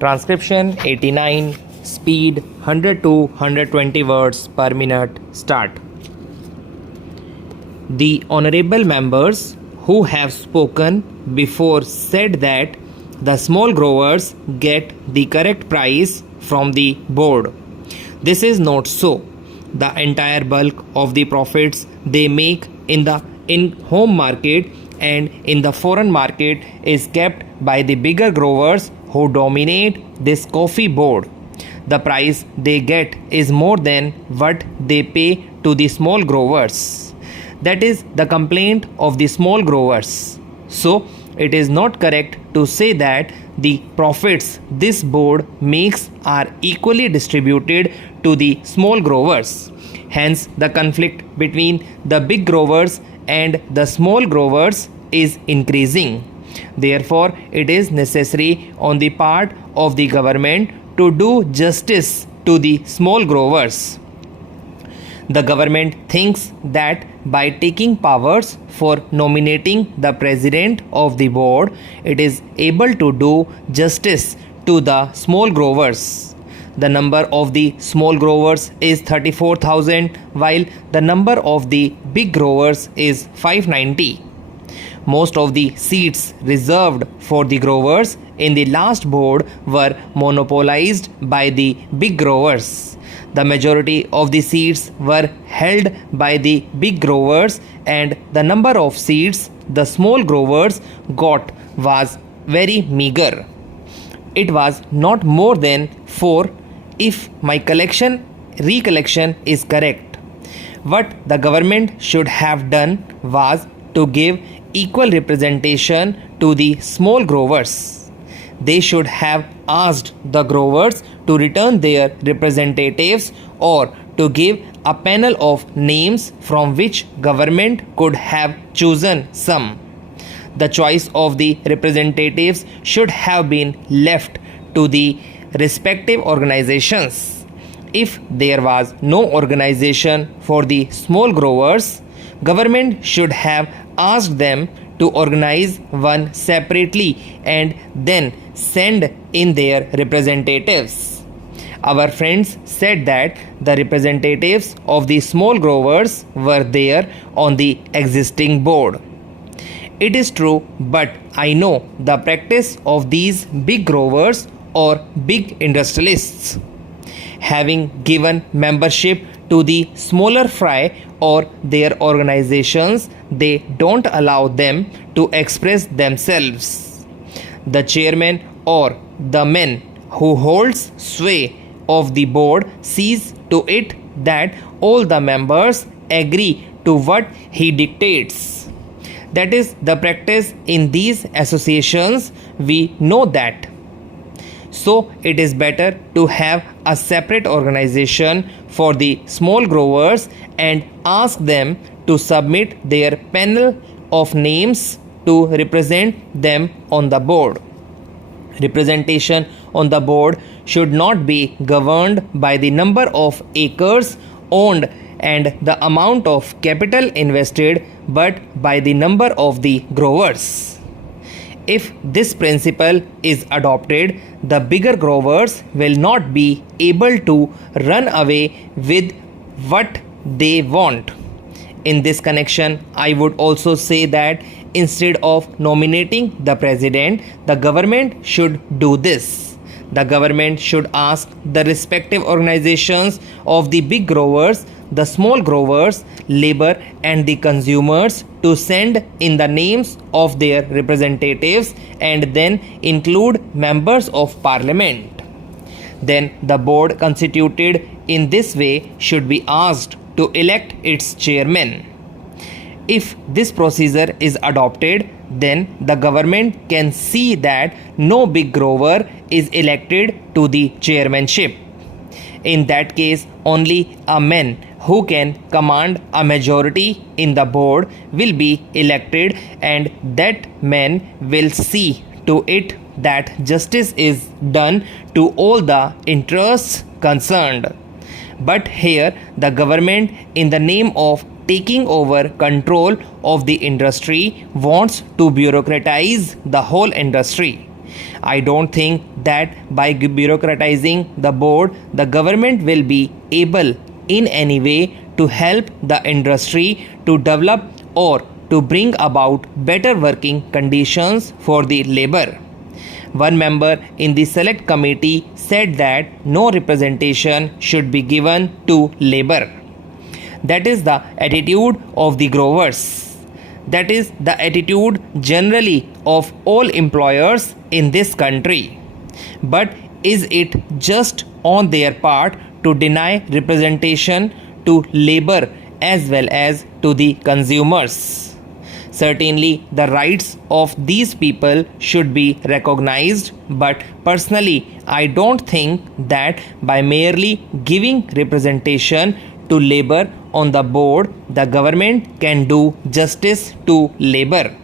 Transcription 89, speed 100 to 120 words per minute, start. The honorable members who have spoken before said that the small growers get the correct price from the board. This is not so. The entire bulk of the profits they make in the in-home market and in the foreign market is kept by the bigger growers who dominate this coffee board. The price they get is more than what they pay to the small growers. That is the complaint of the small growers. So, it is not correct to say that the profits this board makes are equally distributed to the small growers. Hence, the conflict between the big growers and the small growers is increasing. Therefore, it is necessary on the part of the government to do justice to the small growers. The government thinks that by taking powers for nominating the president of the board, it is able to do justice to the small growers. The number of the small growers is 34,000 while the number of the big growers is 590. Most of the seats reserved for the growers in the last board were monopolized by the big growers. The majority of the seats were held by the big growers and the number of seats the small growers got was very meager. It was not more than 4 if my recollection is correct. What the government should have done was to give equal representation to the small growers. They should have asked the growers to return their representatives or to give a panel of names from which government could have chosen some. The choice of the representatives should have been left to the respective organizations. If there was no organization for the small growers, government should have asked them to organize one separately and then send in their representatives. Our friends said that the representatives of the small growers were there on the existing board. It is true, but I know the practice of these big growers or big industrialists. Having given membership to the smaller fry or their organizations, they don't allow them to express themselves. The chairman or the man who holds sway of the board sees to it that all the members agree to what he dictates. That is the practice in these associations. We know that. So it is better to have a separate organization for the small growers and ask them to submit their panel of names to represent them on the board. Representation on the board should not be governed by the number of acres owned and the amount of capital invested, but by the number of the growers. If this principle is adopted, the bigger growers will not be able to run away with what they want. In this connection, I would also say that instead of nominating the president, the government should do this. The government should ask the respective organizations of the big growers, the small growers, labor and the consumers to send in the names of their representatives and then include members of parliament. Then the board constituted in this way should be asked to elect its chairman. If this procedure is adopted, then the government can see that no big grower is elected to the chairmanship. In that case, only a man who can command a majority in the board will be elected, and that man will see to it that justice is done to all the interests concerned. But here the government, in the name of taking over control of the industry, wants to bureaucratize the whole industry. I don't think that by bureaucratizing the board, the government will be able in any way to help the industry to develop or to bring about better working conditions for the labor. One member in the select committee said that no representation should be given to labor. That is the attitude of the growers. That is the attitude generally of all employers in this country. But is it just on their part to deny representation to labor as well as to the consumers? Certainly, the rights of these people should be recognized, but personally, I don't think that by merely giving representation to labor on the board, the government can do justice to labor.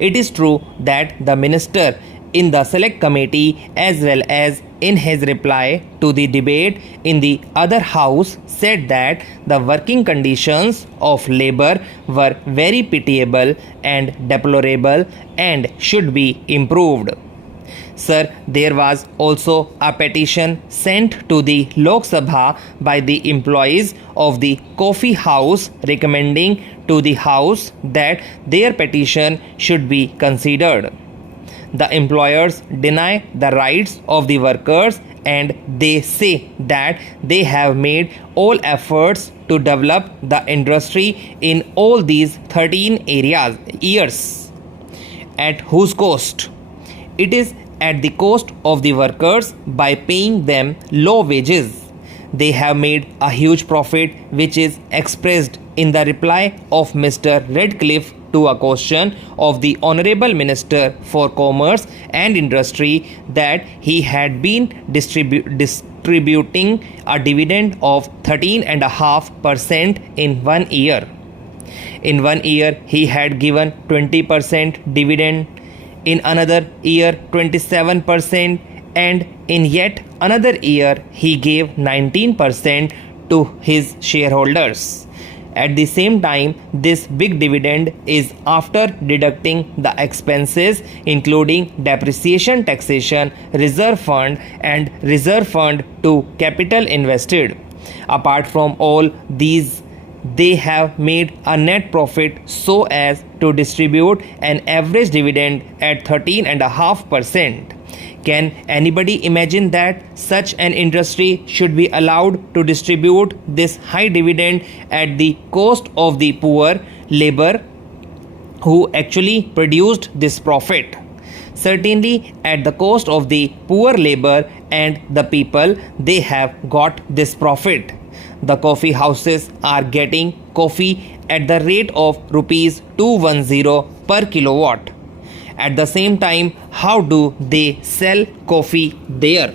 It is true that the minister in the select committee as well as in his reply to the debate in the other house said that the working conditions of labor were very pitiable and deplorable and should be improved. Sir, there was also a petition sent to the Lok Sabha by the employees of the coffee house recommending to the house that their petition should be considered. The employers deny the rights of the workers and they say that they have made all efforts to develop the industry in all these 13 years. At whose cost? It is at the cost of the workers by paying them low wages. They have made a huge profit, which is expressed in the reply of Mr. Redcliffe to a question of the Honorable Minister for Commerce and Industry that he had been distributing a dividend of 13.5% in 1 year. In 1 year, he had given 20% dividend, in another year 27%, and in yet another year he gave 19% to his shareholders. At the same time, this big dividend is after deducting the expenses including depreciation, taxation, reserve fund and reserve fund to capital invested. Apart from all these, they have made a net profit so as to distribute an average dividend at 13.5%. Can anybody imagine that such an industry should be allowed to distribute this high dividend at the cost of the poor labor who actually produced this profit? Certainly at the cost of the poor labor and the people, they have got this profit. The coffee houses are getting coffee at the rate of rupees 210 per kilowatt. At the same time, how do they sell coffee there?